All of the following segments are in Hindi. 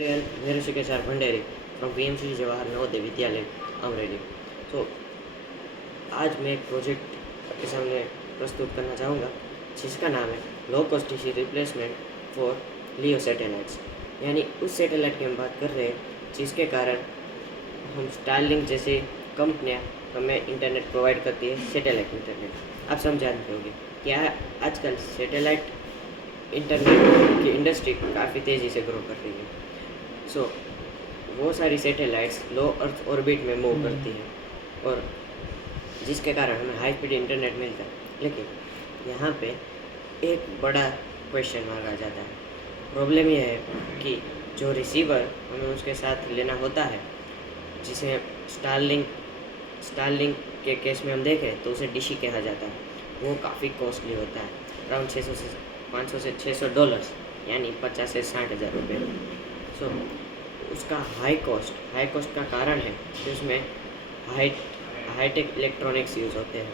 Real Veerushikeshar Bhandari from PMC Jawahar Navodaya Vidyalaya Amreli. तो आज मैं एक प्रोजेक्ट आपके सामने प्रस्तुत करना चाहूँगा जिसका नाम है low cost TC replacement for Leo satellites. यानी उस सैटेलाइट की हम बात कर रहे हैं जिसके कारण हम स्टारलिंक जैसी कंपनियाँ हमें इंटरनेट प्रोवाइड करती है, सैटेलाइट इंटरनेट। आप सब जानते होंगे क्या आजकल सैटेलाइट इंटरनेट की इंडस्ट्री काफ़ी तेज़ी से ग्रो कर रही है। वो सारी सैटेलाइट्स लो अर्थ ऑर्बिट में मूव करती हैं और जिसके कारण हमें हाई स्पीड इंटरनेट मिलता है। लेकिन यहाँ पे एक बड़ा क्वेश्चन मार्क आ जाता है। प्रॉब्लम यह है कि जो रिसीवर हमें उसके साथ लेना होता है, जिसे स्टारलिंक के केस में हम देखें तो उसे डिशी कहा जाता है, वो काफ़ी कॉस्टली होता है। अराउंड 500 से $600 यानी 50 से 60 हज़ार रुपये। उसका हाई कॉस्ट का कारण है कि उसमें हाईटेक इलेक्ट्रॉनिक्स यूज़ होते हैं,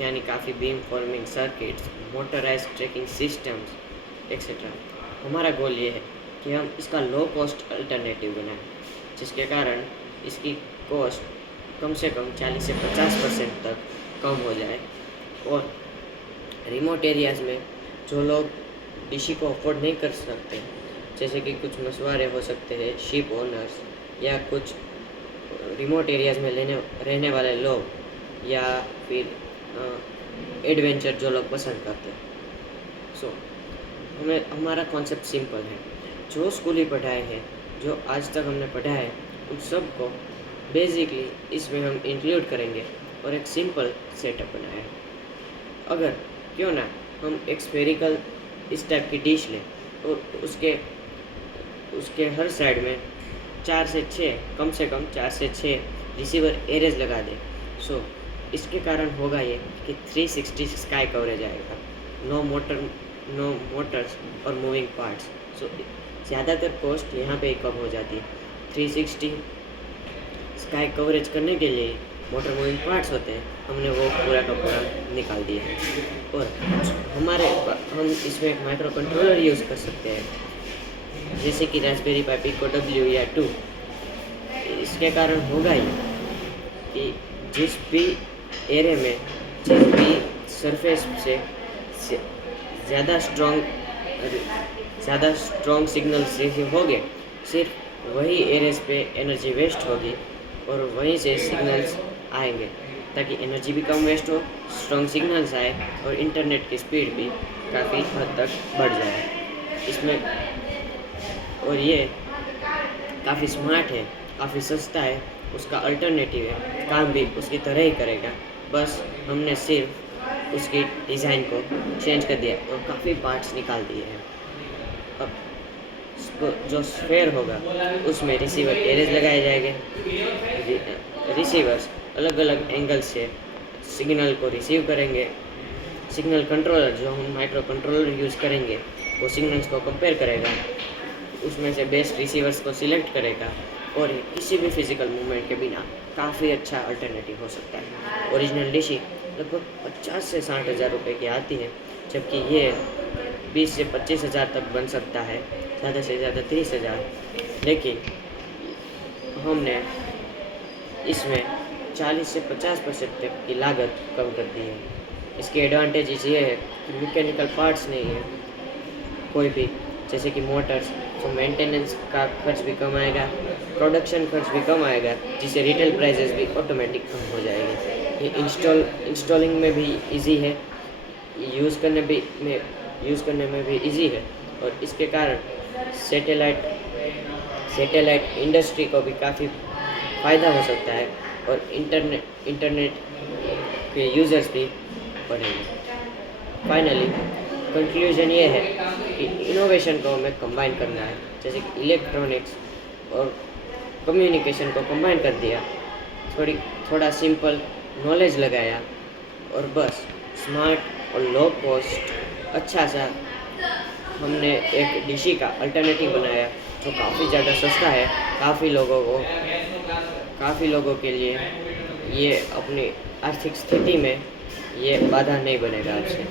यानी काफ़ी beam forming circuits, motorise tracking systems etcetera. हमारा गोल ये है कि हम इसका लो कॉस्ट अल्टरनेटिव बनाएं, जिसके कारण इसकी कॉस्ट कम से कम 40 से 50% तक कम हो जाए और रिमोट एरियाज़ में जो लोग डिशी को अफोर्ड नहीं कर सकते, जैसे कि कुछ मछुआरे हो सकते हैं, शिप ओनर्स, या कुछ रिमोट एरियाज़ में रहने वाले लोग, या फिर एडवेंचर जो लोग पसंद करते हैं। हमारा कॉन्सेप्ट सिंपल है। जो स्कूली पढ़ाए हैं, जो आज तक हमने पढ़ा है, उन सब को बेसिकली इसमें हम इंक्लूड करेंगे और एक सिंपल सेटअप बनाया है। अगर क्यों ना हम एक स्फेरिकल इस टाइप की डिश लें और उसके हर साइड में 4 से 6 कम से कम 4 से 6 रिसीवर एरेज लगा दें। इसके कारण होगा ये कि 360 स्काई कवरेज आएगा, नो मोटर्स और मूविंग पार्ट्स। ज़्यादातर कॉस्ट यहाँ पे कम हो जाती है। 360 स्काई कवरेज करने के लिए मोटर मूविंग पार्ट्स होते हैं, हमने वो पूरा का पूरा निकाल दिया है। और हम इसमें एक माइक्रो कंट्रोलर यूज़ कर सकते हैं, जैसे कि रास्पबेरी पाई पिको W या 2। इसके कारण होगा ये कि जिस भी एरे में जिस भी सरफेस से ज़्यादा स्ट्रॉन्ग सिग्नल्स रिसीव होंगे, सिर्फ वही एरेज पे एनर्जी वेस्ट होगी और वहीं से सिग्नल्स आएंगे, ताकि एनर्जी भी कम वेस्ट हो, स्ट्रॉन्ग सिग्नल्स आए और इंटरनेट की स्पीड भी काफ़ी हद तक बढ़ जाए और ये काफ़ी स्मार्ट है, काफ़ी सस्ता है, उसका अल्टरनेटिव है, काम भी उसकी तरह ही करेगा। बस हमने सिर्फ उसकी डिज़ाइन को चेंज कर दिया और काफ़ी पार्ट्स निकाल दिए हैं। अब जो स्फेयर होगा उसमें रिसीवर एरेज लगाए जाएंगे। रिसीवर्स अलग अलग एंगल से सिग्नल को रिसीव करेंगे। सिग्नल कंट्रोलर जो हम माइक्रो कंट्रोलर यूज़ करेंगे, वो सिग्नल्स को कंपेयर करेगा, उसमें से बेस्ट रिसीवर्स को सिलेक्ट करेगा और किसी भी फिजिकल मूवमेंट के बिना काफ़ी अच्छा अल्टरनेटिव हो सकता है। ओरिजिनल डिशी लगभग 50 से 60 हज़ार रुपये की आती है, जबकि ये 20 से 25 हज़ार तक बन सकता है, ज़्यादा से ज़्यादा 30 हज़ार। लेकिन हमने इसमें 40 से 50% तक की लागत कम कर दी है। इसके एडवांटेजेस ये है कि मैकेनिकल पार्ट्स नहीं है कोई भी, जैसे कि मोटर्स, तो मेंटेनेंस का खर्च भी कम आएगा, प्रोडक्शन खर्च भी कम आएगा, जिससे रिटेल प्राइसेस भी ऑटोमेटिक कम हो जाएंगे। ये इंस्टॉलिंग में भी इजी है, यूज़ करने में भी इजी है और इसके कारण सैटेलाइट इंडस्ट्री को भी काफ़ी फ़ायदा हो सकता है और इंटरनेट के यूज़र्स भी बढ़ेंगे। फाइनली कंक्लूजन ये है कि इनोवेशन को हमें कंबाइन करना है, जैसे कि इलेक्ट्रॉनिक्स और कम्युनिकेशन को कंबाइन कर दिया, थोड़ा सिंपल नॉलेज लगाया और बस स्मार्ट और लो कॉस्ट अच्छा सा हमने एक डिशी का अल्टरनेटिव बनाया जो काफ़ी ज़्यादा सस्ता है। काफ़ी लोगों के लिए ये अपनी आर्थिक स्थिति में ये बाधा नहीं बनेगा आपसे।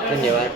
धन्यवाद।